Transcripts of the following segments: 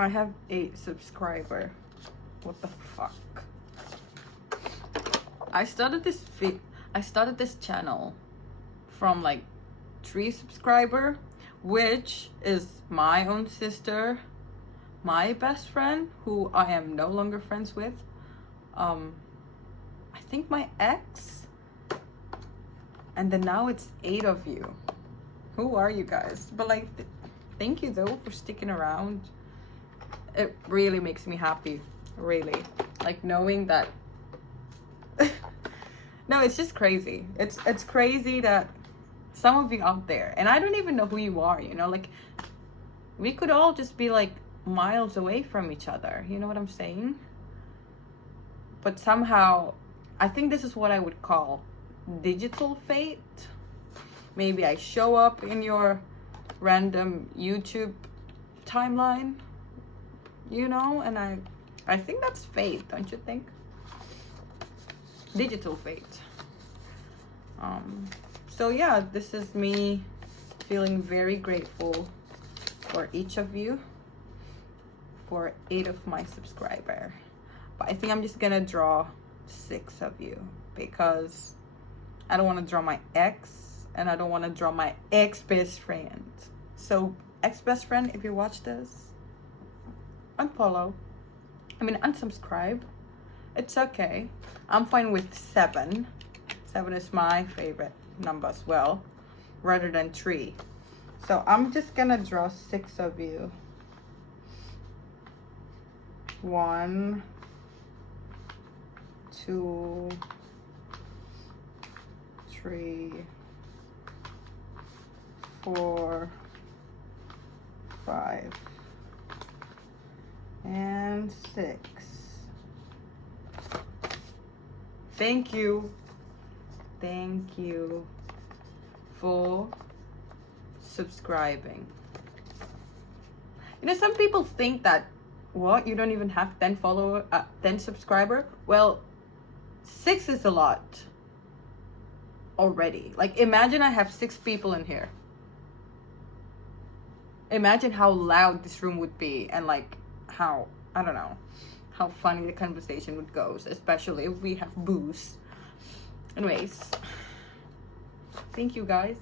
I have 8 subscriber. What the fuck? I started this channel from like 3 subscriber, which is my own sister, my best friend, who I am no longer friends with, I think my ex, and then now it's 8 of you. Who are you guys? But like, thank you though for sticking around. It really makes me happy, really, like knowing that. No, it's just crazy. It's crazy that some of you out there, and I don't even know who you are, you know, like we could all just be like miles away from each other, you know what I'm saying? But somehow I think this is what I would call digital fate. Maybe I show up in your random YouTube timeline, you know, and I think that's fate, don't you think? Digital fate. So yeah, this is me feeling very grateful for each of you, for 8 of my subscriber. But I think I'm just gonna draw 6 of you because I don't want to draw my ex and I don't want to draw my ex-best friend. So ex-best friend, if you watch this, unsubscribe. It's okay. I'm fine with 7. 7 is my favorite number as well, rather than 3. So I'm just gonna draw 6 of you. 1, 2, 3, 4, 5, and 6. Thank you for subscribing. You know, some people think that, what, you don't even have 10 subscriber? Well, 6 is a lot already. Like, imagine I have 6 people in here. Imagine how loud this room would be, and like how, I don't know, how funny the conversation would go, especially if we have booze. Anyways, thank you guys.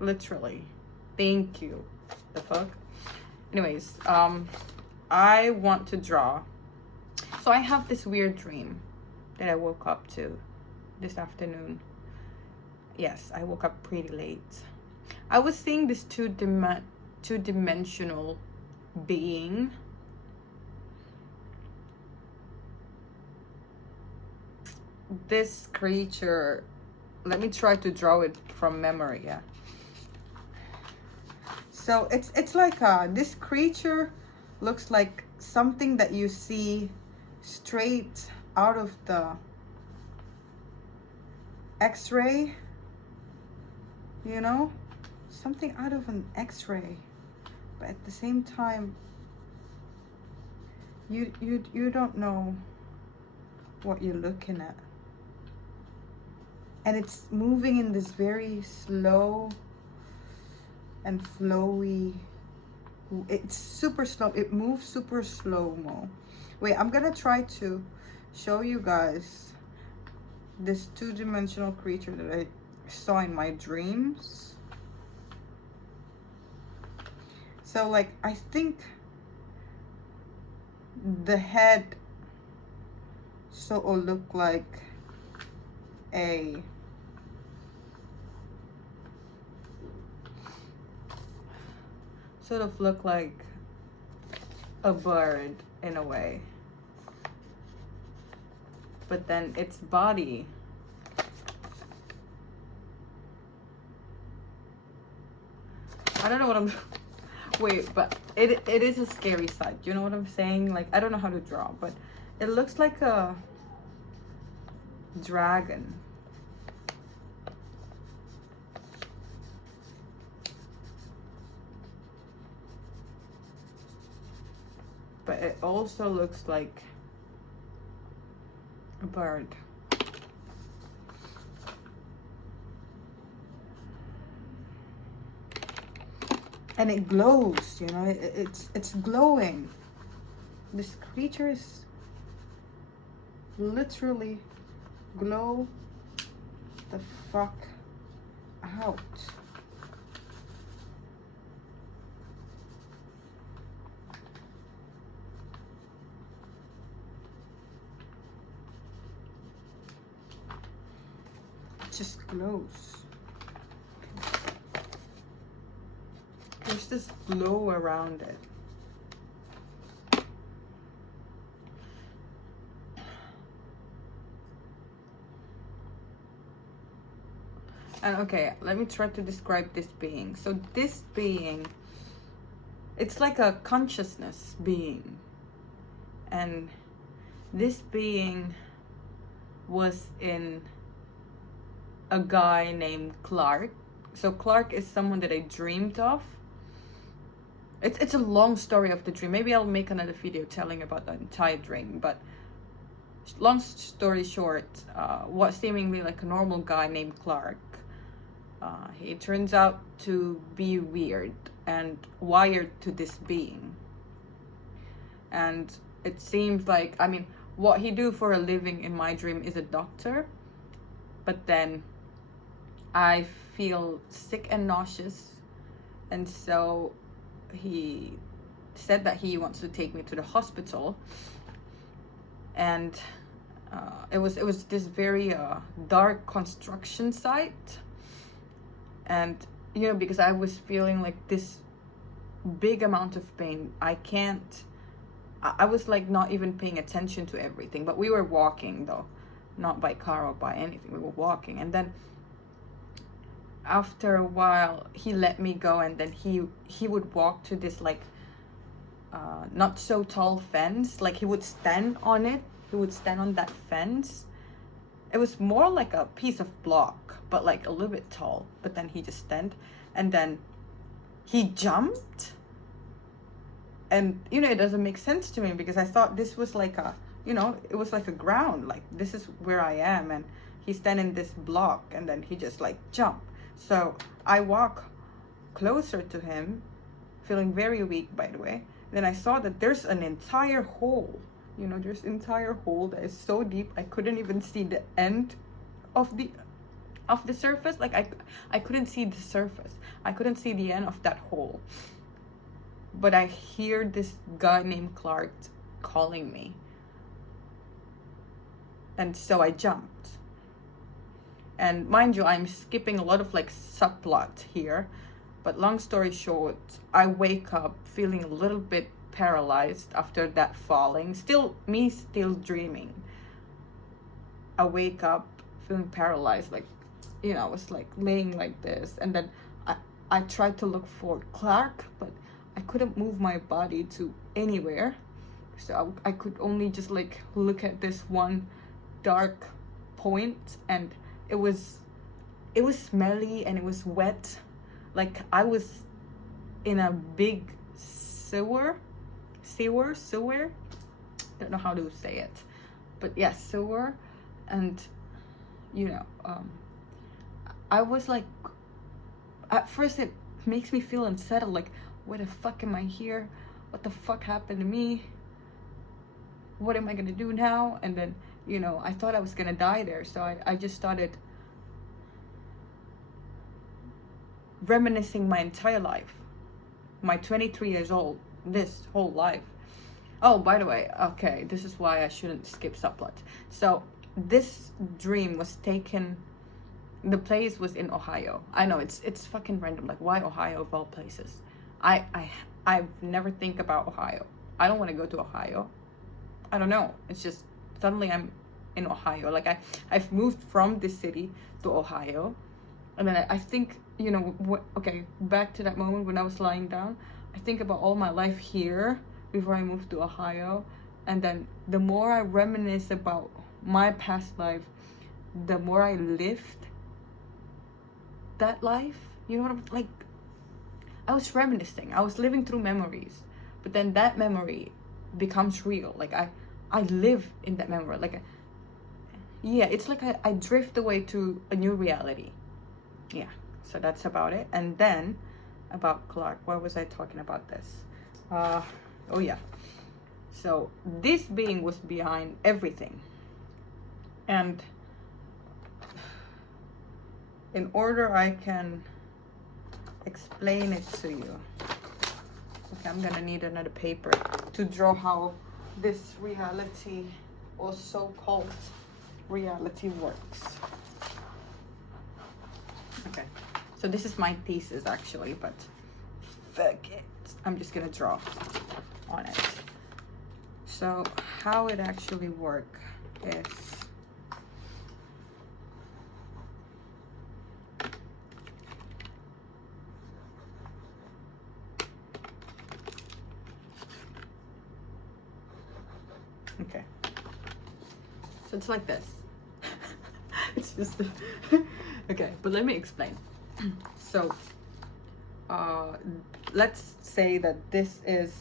Literally, thank you. The fuck? Anyways, I want to draw. So I have this weird dream that I woke up to this afternoon. Yes, I woke up pretty late. I was seeing this two-dimensional being. This creature, let me try to draw it from memory. Yeah, so it's like this creature looks like something that you see straight out of the X-ray, you know, something out of an X-ray, but at the same time you don't know what you're looking at. And it's moving in this very slow and flowy. It's super slow. It moves super slow-mo. Wait, I'm gonna try to show you guys this two-dimensional creature that I saw in my dreams. So like, I think the head sort of look like a bird in a way, but then its body I don't know what I'm wait, but it is a scary sight, you know what I'm saying? Like, I don't know how to draw, but it looks like a dragon. But it also looks like a bird. and it glows, you know, it's glowing. This creature is literally glow the fuck out. It just glows. There's this glow around it. And okay, let me try to describe this being. So this being, it's like a consciousness being. And this being was in a guy named Clark. So Clark is someone that I dreamed of. It's a long story of the dream. Maybe I'll make another video telling about the entire dream. But long story short, what seemingly like a normal guy named Clark, he turns out to be weird and wired to this being. And it seems like, I mean, what he do for a living in my dream is a doctor. But then I feel sick and nauseous. And so he said that he wants to take me to the hospital. And it was this very dark construction site. And, you know, because I was feeling like this big amount of pain, I was like not even paying attention to everything. But we were walking though, not by car or by anything. We were walking. And then after a while, he let me go. And then he would walk to this like not so tall fence. Like he would stand on it. He would stand on that fence. It was more like a piece of block, but like a little bit tall. But then he just stand, and then he jumped. And, you know, it doesn't make sense to me because I thought this was like a, you know, it was like a ground. Like, this is where I am. And he's standing in this block, and then he just like jump. So I walk closer to him, feeling very weak, by the way. Then I saw that there's an entire hole. You know, there's an entire hole that is so deep I couldn't even see the end of the surface. Like I couldn't see the surface. I couldn't see the end of that hole. But I hear this guy named Clark calling me. And so I jumped. And mind you, I'm skipping a lot of like subplot here. But long story short, I wake up feeling a little bit paralyzed after that falling. Still dreaming. I wake up feeling paralyzed, like, you know, I was like laying like this. And then I tried to look for Clark, but I couldn't move my body to anywhere. So I could only just like look at this one dark point, and it was smelly and it was wet. Like I was in a big sewer. Don't know how to say it, but yeah, sewer. And you know, I was like, at first it makes me feel unsettled, like, where the fuck am I here? What the fuck happened to me? What am I gonna do now? And then, you know, I thought I was gonna die there. So I just started reminiscing my entire life. My 23 years old, this whole life. Oh, by the way, okay, this is why I shouldn't skip subplot. So this dream was taken, the place was in Ohio. I know it's fucking random. Like, why Ohio of all places? I've never think about Ohio. I don't want to go to Ohio. I don't know. It's just suddenly I'm in Ohio. Like I've moved from this city to Ohio, and then I think, you know, okay, back to that moment when I was lying down. I think about all my life here before I moved to Ohio, and then the more I reminisce about my past life, the more I lived that life. You know what I'm like? I was reminiscing. I was living through memories, but then that memory becomes real. Like I live in that memory. Like, yeah, it's like I drift away to a new reality. Yeah, so that's about it. And then about Clark. Why was I talking about this? Oh yeah. So this being was behind everything. And in order I can explain it to you. Okay, I'm gonna need another paper to draw how this reality, or so-called reality, works. Okay, so this is my thesis actually, but fuck it. I'm just gonna draw on it. So how it actually works is, okay, so it's like this. It's just okay, but let me explain. So let's say that this is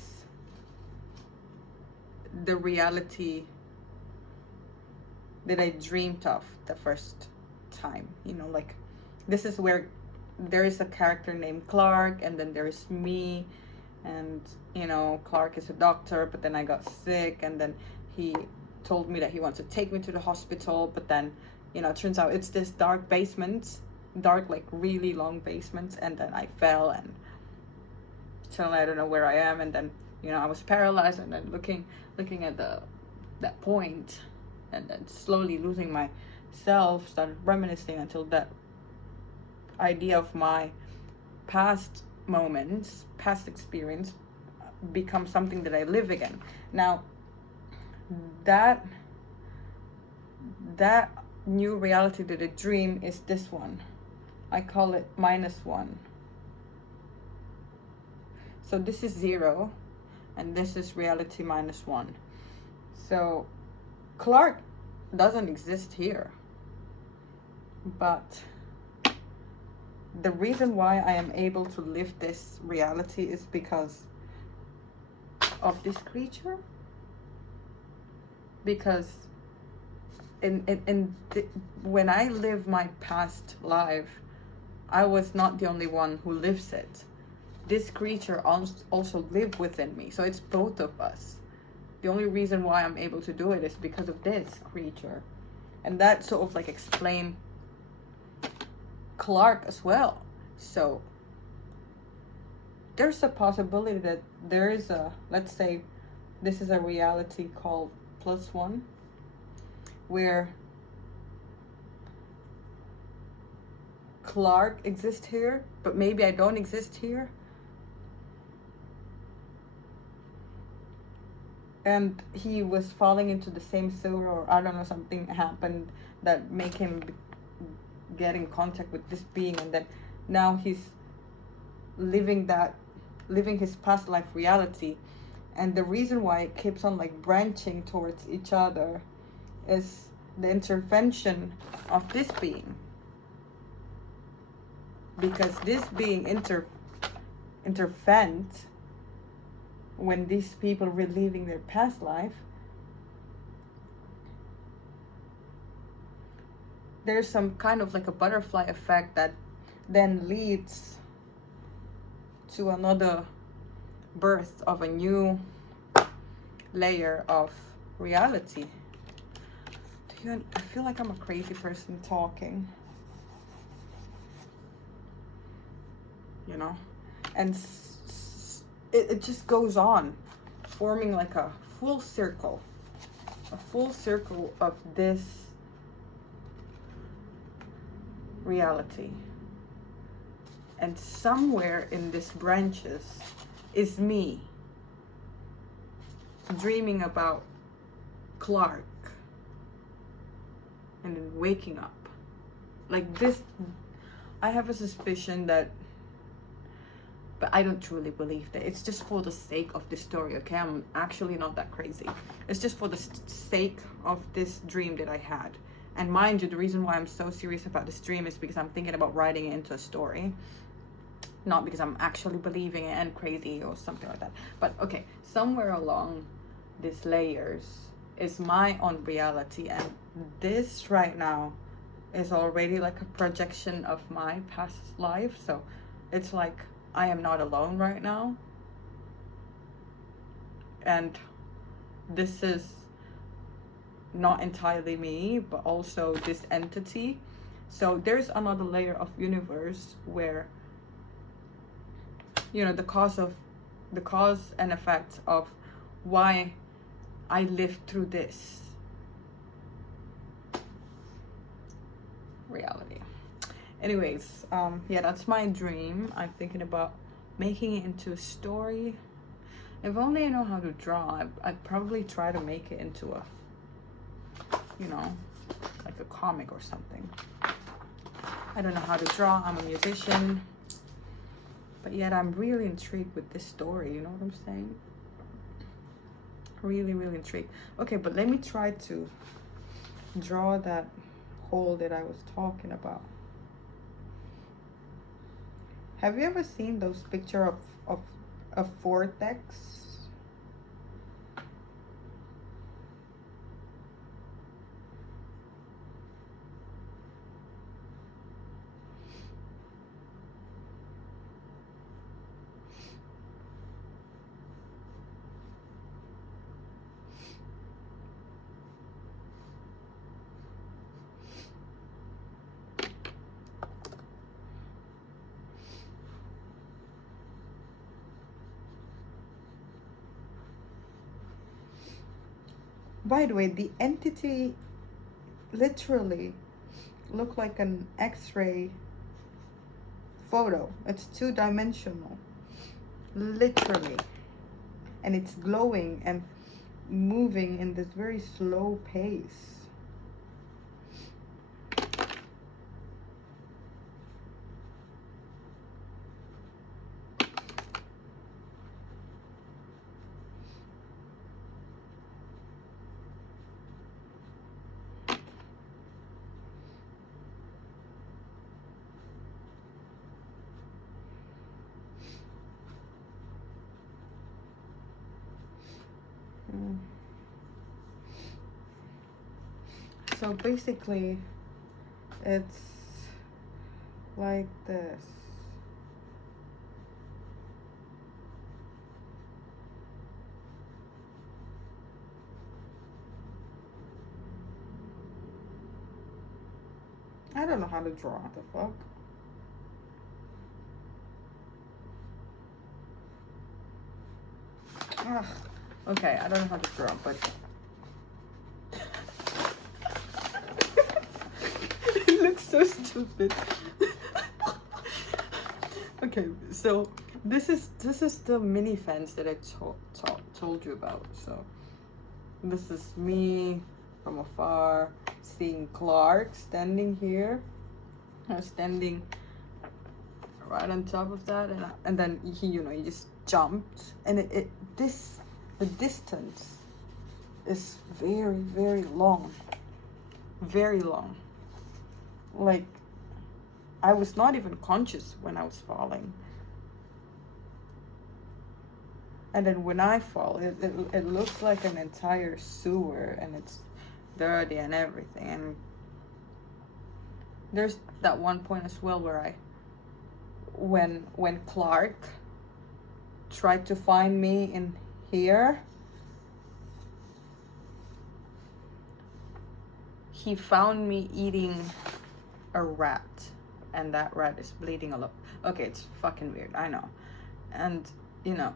the reality that I dreamed of the first time. You know, like this is where there is a character named Clark, and then there is me, and you know, Clark is a doctor, but then I got sick, and then he told me that he wants to take me to the hospital, but then, you know, it turns out it's this dark basement, dark, like really long basements, and then I fell, and suddenly I don't know where I am, and then, you know, I was paralyzed, and then looking at that point, and then slowly losing myself, started reminiscing until that idea of my past moments, past experience, becomes something that I live again. Now, that new reality that I dream is this one. I call it -1. So this is 0, and this is reality -1. So Clark doesn't exist here, but the reason why I am able to live this reality is because of this creature. Because when I live my past life, I was not the only one who lives it. This creature also lived within me, so it's both of us. The only reason why I'm able to do it is because of this creature, and that sort of like explain Clark as well. So there's a possibility that there is a, let's say this is a reality called +1, where Clark exists here, but maybe I don't exist here. And he was falling into the same sewer, or I don't know, something happened that made him get in contact with this being, and then now he's living his past life reality. And the reason why it keeps on like branching towards each other is the intervention of this being. Because this being intervened when these people reliving their past life. There's some kind of like a butterfly effect that then leads to another birth of a new layer of reality. I feel like I'm a crazy person talking, you know, and it just goes on, forming like a full circle of this reality. And somewhere in these branches is me dreaming about Clark and then waking up like this. I have a suspicion that, but I don't truly believe that. It's just for the sake of the story, okay? I'm actually not that crazy. It's just for the sake of this dream that I had. And mind you, the reason why I'm so serious about this dream is because I'm thinking about writing it into a story. Not because I'm actually believing it and crazy or something like that. But okay, somewhere along these layers is my own reality. And this right now is already like a projection of my past life. So it's like I am not alone right now, and this is not entirely me, but also this entity. So there's another layer of universe where, you know, the cause and effect of why I lived through this reality. Anyways, yeah, that's my dream. I'm thinking about making it into a story. If only I know how to draw, I'd probably try to make it into a, you know, like a comic or something. I don't know how to draw. I'm a musician, but yet I'm really intrigued with this story. You know what I'm saying? Really, really intrigued. Okay, but let me try to draw that hole that I was talking about. Have you ever seen those pictures of a vortex? By the way, the entity literally looked like an X-ray photo. It's 2-dimensional, literally, and it's glowing and moving in this very slow pace. So basically, it's like this. I don't know how to draw. The fuck? Ugh. Okay, I don't know how to draw, but it looks so stupid. Okay, so this is the mini fence that I told you about. So this is me from afar seeing Clark standing here, standing right on top of that, and then he, you know, he just jumped, and the distance is very, very long, very long. Like, I was not even conscious when I was falling, and then when I fall, it looks like an entire sewer, and it's dirty and everything. And there's that one point as well where when Clark tried to find me in here, he found me eating a rat, and that rat is bleeding a lot. Okay, it's fucking weird, I know. And, you know,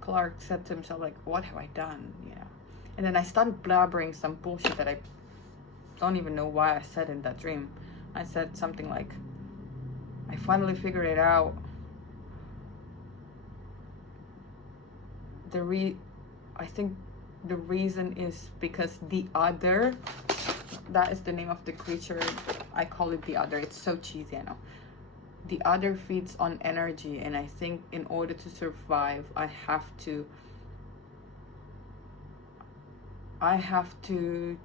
Clark said to himself, like, what have I done? You know. And then I started blabbering some bullshit that I don't even know why I said in that dream. I said something like, I finally figured it out. I think the reason is because the other, that is the name of the creature. I call it the other. It's so cheesy, I know. The other feeds on energy, and I think in order to survive, I have to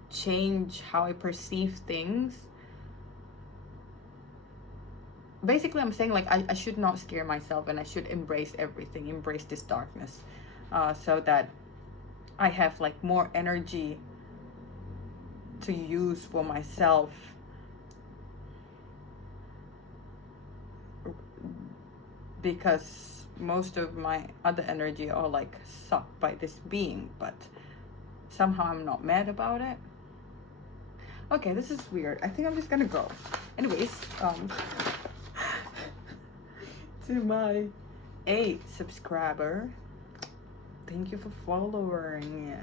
change how I perceive things. Basically, I'm saying, like, I should not scare myself, and I should embrace everything, embrace this darkness, so that I have, like, more energy to use for myself. because most of my other energy are like sucked by this being, but somehow I'm not mad about it. Okay, this is weird. I think I'm just gonna go. Anyways, to my 8th subscriber, thank you for following.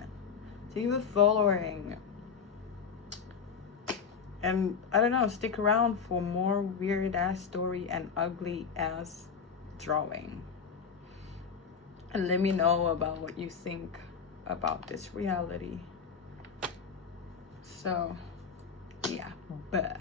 Thank you for following. And I don't know, stick around for more weird ass story and ugly ass drawing. And let me know about what you think about this reality. So, yeah, bye.